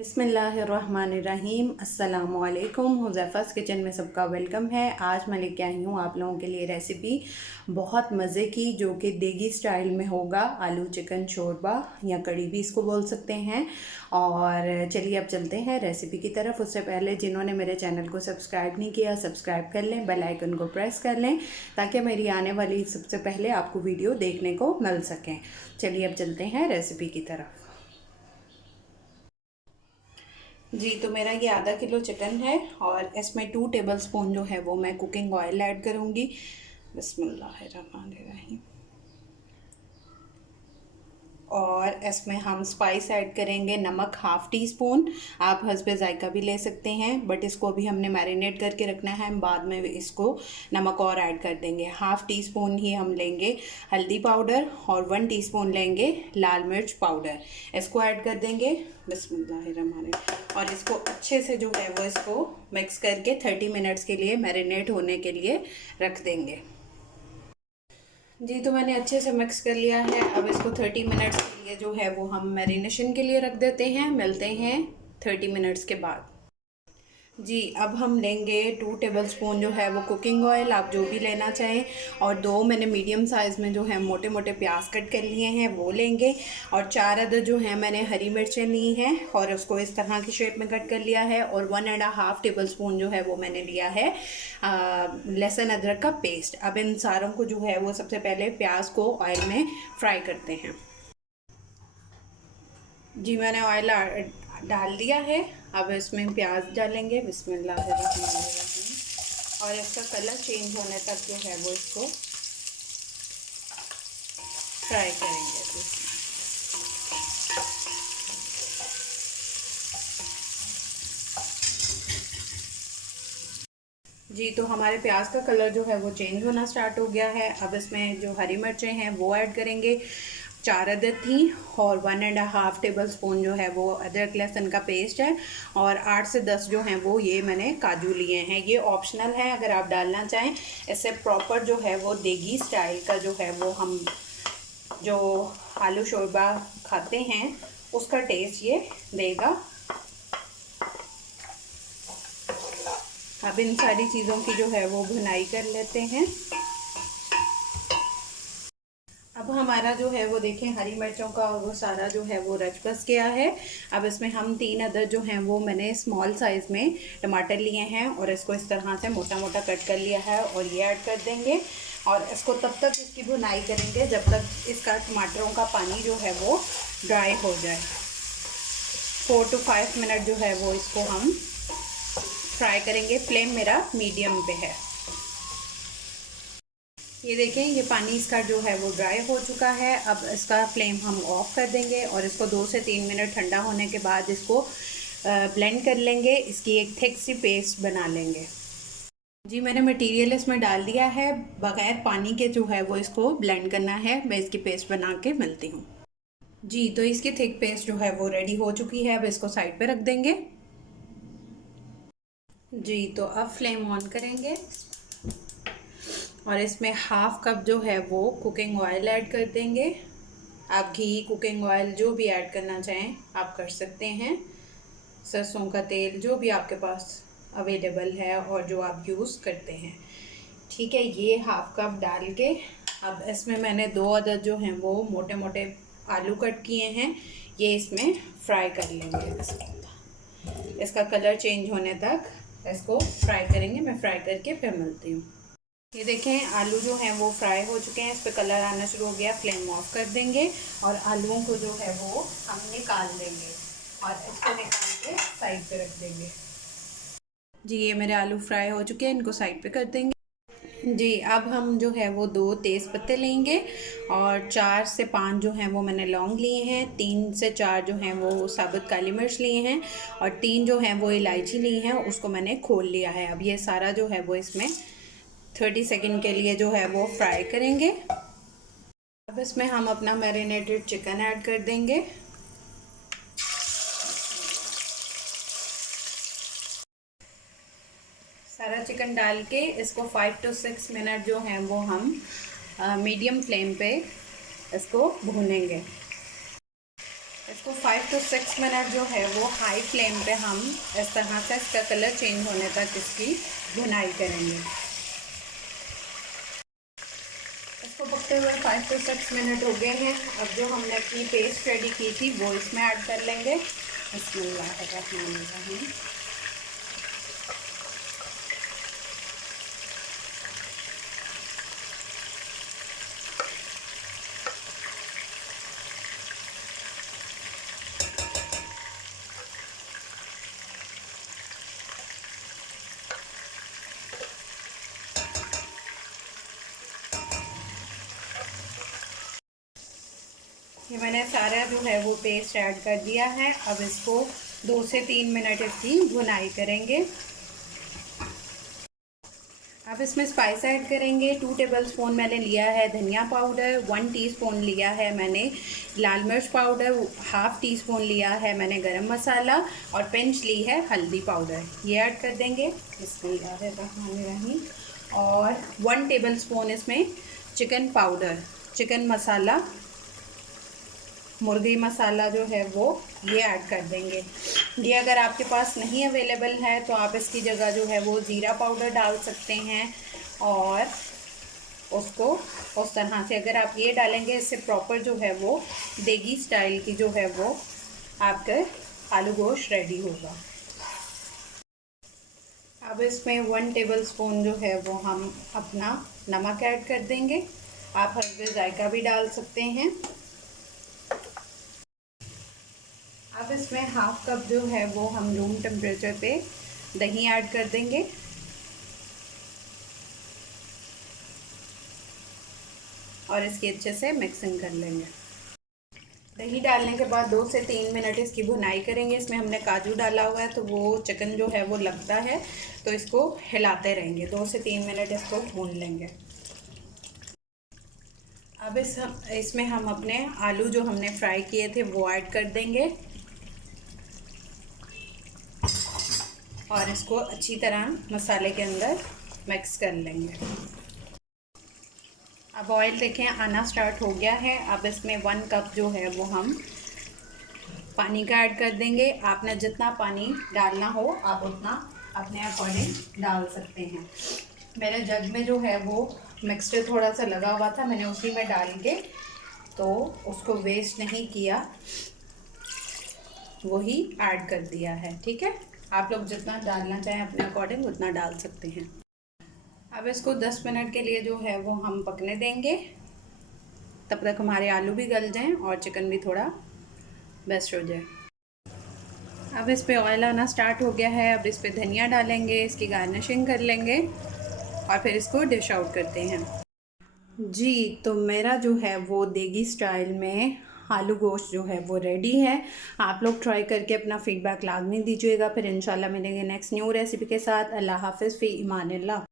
बिस्मिल्लाहिर्रहमानिर्रहीम अस्सलामुअलैकुम। हुज़ैफ़ा's किचन में सबका वेलकम है। आज मैं लेके आई हूँ आप लोगों के लिए रेसिपी बहुत मज़े की, जो कि देगी स्टाइल में होगा। आलू चिकन शोरबा या कड़ी भी इसको बोल सकते हैं। और चलिए अब चलते हैं रेसिपी की तरफ। उससे पहले जिन्होंने मेरे चैनल को सब्सक्राइब नहीं किया, सब्सक्राइब कर लें, बेल आइकन को प्रेस कर लें ताकि मेरी आने वाली सबसे पहले आपको वीडियो देखने को मिल सकें। चलिए अब चलते हैं रेसिपी की तरफ। जी, तो मेरा ये आधा किलो चिकन है और इसमें 2 टेबलस्पून जो है वो मैं कुकिंग ऑयल ऐड करूँगी। बिस्मिल्लाहिर्रहमानिर्रहीम। और इसमें हम स्पाइस ऐड करेंगे। नमक हाफ़ टी स्पून, आप हस्बे ज़ायका भी ले सकते हैं, बट इसको अभी हमने मैरिनेट करके रखना है, हम बाद में इसको नमक और ऐड कर देंगे। हाफ़ टी स्पून ही हम लेंगे हल्दी पाउडर और 1 टीस्पून लेंगे लाल मिर्च पाउडर, इसको ऐड कर देंगे। बिस्मिल्लाहिर्रहमानिर्रहीम। और इसको अच्छे से जो है वो इसको मिक्स करके 30 मिनट्स के लिए मैरिनेट होने के लिए रख देंगे। जी, तो मैंने अच्छे से मिक्स कर लिया है। अब इसको 30 मिनट्स के लिए जो है वो हम मैरिनेशन के लिए रख देते हैं। मिलते हैं 30 मिनट्स के बाद। जी, अब हम लेंगे 2 टेबलस्पून जो है वो कुकिंग ऑयल, आप जो भी लेना चाहें। और 2 मैंने मीडियम साइज़ में जो है मोटे मोटे प्याज कट कर लिए हैं वो लेंगे। और 4 अदद जो है मैंने हरी मिर्चें ली हैं और उसको इस तरह की शेप में कट कर लिया है। और 1.5 टेबलस्पून जो है वो मैंने लिया है लहसुन अदरक का पेस्ट। अब इन सारों को जो है वो सबसे पहले प्याज को ऑयल में फ्राई करते हैं। जी, मैंने ऑयल डाल दिया है। अब इसमें प्याज डालेंगे। बिस्मिल्लाहिर्रहमानिर्रहीम। और इसका कलर चेंज होने तक जो है वो इसको फ्राई करेंगे। जी, तो हमारे प्याज का कलर जो है वो चेंज होना स्टार्ट हो गया है। अब इसमें जो हरी मिर्चें हैं वो ऐड करेंगे। 4 अदद थी। और 1.5 टेबलस्पून जो है वो अदरक लहसुन का पेस्ट है। और 8 से 10 जो हैं वो ये मैंने काजू लिए हैं। ये ऑप्शनल है, अगर आप डालना चाहें। इससे प्रॉपर जो है वो देगी स्टाइल का जो है वो हम जो आलू शोरबा खाते हैं उसका टेस्ट ये देगा। अब इन सारी चीज़ों की जो है वो भुनाई कर लेते हैं। अब हमारा जो है वो देखें हरी मिर्चों का और वो सारा जो है वो रच बस गया है। अब इसमें हम 3 अदर जो हैं वो मैंने स्मॉल साइज़ में टमाटर लिए हैं और इसको इस तरह से मोटा मोटा कट कर लिया है और ये ऐड कर देंगे। और इसको तब तक इसकी भुनाई करेंगे जब तक इसका टमाटरों का पानी जो है वो ड्राई हो जाए। 4 to 5 मिनट जो है वो इसको हम फ्राई करेंगे। फ्लेम मेरा मीडियम पे है। ये देखें, ये पानी इसका जो है वो ड्राई हो चुका है। अब इसका फ्लेम हम ऑफ कर देंगे और इसको 2 से 3 मिनट ठंडा होने के बाद इसको ब्लेंड कर लेंगे। इसकी एक थिक सी पेस्ट बना लेंगे। जी, मैंने मटेरियल इसमें डाल दिया है। बग़ैर पानी के जो है वो इसको ब्लेंड करना है। मैं इसकी पेस्ट बना के मिलती हूँ। जी, तो इसकी थिक पेस्ट जो है वो रेडी हो चुकी है। अब इसको साइड पे रख देंगे। जी, तो अब फ्लेम ऑन करेंगे और इसमें हाफ़ कप जो है वो कुकिंग ऑयल ऐड कर देंगे। आप घी, कुकिंग ऑयल जो भी ऐड करना चाहें आप कर सकते हैं। सरसों का तेल जो भी आपके पास अवेलेबल है और जो आप यूज़ करते हैं। ठीक है, ये हाफ़ कप डाल के अब इसमें मैंने 2 अदद जो हैं वो मोटे मोटे आलू कट किए हैं, ये इसमें फ्राई कर लेंगे। इसका कलर चेंज होने तक इसको फ्राई करेंगे। मैं फ्राई करके फिर मिलती हूँ। ये देखें, आलू जो हैं वो फ्राई हो चुके हैं, इस पर कलर आना शुरू हो गया। फ्लेम ऑफ कर देंगे और आलूओं को जो है वो हम निकाल देंगे और इसको निकाल के साइड पे रख देंगे। जी, ये मेरे आलू फ्राई हो चुके हैं, इनको साइड पे कर देंगे। जी, अब हम जो है वो 2 तेज़ पत्ते लेंगे और 4 से 5 जो हैं वो मैंने लौंग लिए हैं। 3 से 4 जो हैं वो साबुत काली मिर्च लिए हैं और 3 जो हैं वो इलायची ली हैं, उसको मैंने खोल लिया है। अब ये सारा जो है वो इसमें 30 सेकंड के लिए जो है वो फ्राई करेंगे। अब इसमें हम अपना मैरिनेटेड चिकन ऐड कर देंगे। सारा चिकन डाल के इसको 5 to 6 मिनट जो हैं वो हम मीडियम फ्लेम पे इसको भूनेंगे। इसको 5 to 6 मिनट जो है वो हाई फ्लेम पे हम इस तरह से इसका कलर चेंज होने तक इसकी भुनाई करेंगे। इसको पकते हुए 5 to 6 मिनट हो गए हैं। अब जो हमने अपनी पेस्ट रेडी की थी वो इसमें ऐड कर लेंगे। बिस्मिल्लाहिर्रहमानिर्रहीम। ये मैंने सारा जो है वो पेस्ट ऐड कर दिया है। अब इसको 2 से 3 मिनट इसकी भुनाई करेंगे। अब इसमें स्पाइस ऐड करेंगे। 2 टेबलस्पून मैंने लिया है धनिया पाउडर, 1 टीस्पून लिया है मैंने लाल मिर्च पाउडर, हाफ़ टी स्पून लिया है मैंने गरम मसाला और पिंच ली है हल्दी पाउडर। ये ऐड कर देंगे। बिस्मिल्लाहिर्रहमानिर्रहीम। और 1 टेबलस्पून इसमें चिकन पाउडर, चिकन मसाला, मुर्गी मसाला जो है वो ये ऐड कर देंगे। ये अगर आपके पास नहीं अवेलेबल है तो आप इसकी जगह जो है वो ज़ीरा पाउडर डाल सकते हैं और उसको उस तरह से अगर आप ये डालेंगे इससे प्रॉपर जो है वो देगी स्टाइल की जो है वो आपका आलू गोश्त रेडी होगा। अब इसमें 1 टेबलस्पून जो है वो हम अपना नमक ऐड कर देंगे। आप हल्के जायका भी डाल सकते हैं। अब इसमें हाफ़ कप जो है वो हम रूम टेम्परेचर पे दही ऐड कर देंगे और इसकी अच्छे से मिक्सिंग कर लेंगे। दही डालने के बाद 2 से 3 मिनट इसकी भुनाई करेंगे। इसमें हमने काजू डाला हुआ है तो वो चिकन जो है वो लगता है, तो इसको हिलाते रहेंगे। 2 से 3 मिनट इसको भून लेंगे। अब इसमें हम अपने आलू जो हमने फ्राई किए थे वो ऐड कर देंगे और इसको अच्छी तरह मसाले के अंदर मिक्स कर लेंगे। अब ऑयल देखें आना स्टार्ट हो गया है। अब इसमें 1 कप जो है वो हम पानी का ऐड कर देंगे। आपने जितना पानी डालना हो आप उतना अपने अकॉर्डिंग डाल सकते हैं। मेरे जग में जो है वो मिक्सचर थोड़ा सा लगा हुआ था, मैंने उसी में डाल के तो उसको वेस्ट नहीं किया, वही ऐड कर दिया है। ठीक है, आप लोग जितना डालना चाहें अपने अकॉर्डिंग उतना डाल सकते हैं। अब इसको 10 मिनट के लिए जो है वो हम पकने देंगे, तब तक हमारे आलू भी गल जाएं और चिकन भी थोड़ा बेस्ट हो जाए। अब इस पे ऑयल आना स्टार्ट हो गया है। अब इस पे धनिया डालेंगे, इसकी गार्निशिंग कर लेंगे और फिर इसको डिश आउट करते हैं। जी, तो मेरा जो है वो देगी स्टाइल में आलू गोश्त जो है वो रेडी है। आप लोग ट्राई करके अपना फीडबैक लाजमी दीजिएगा। फिर इंशाल्लाह मिलेंगे नेक्स्ट न्यू रेसिपी के साथ। अल्लाह हाफ़िज़, फ़ी इमानिल्लाह।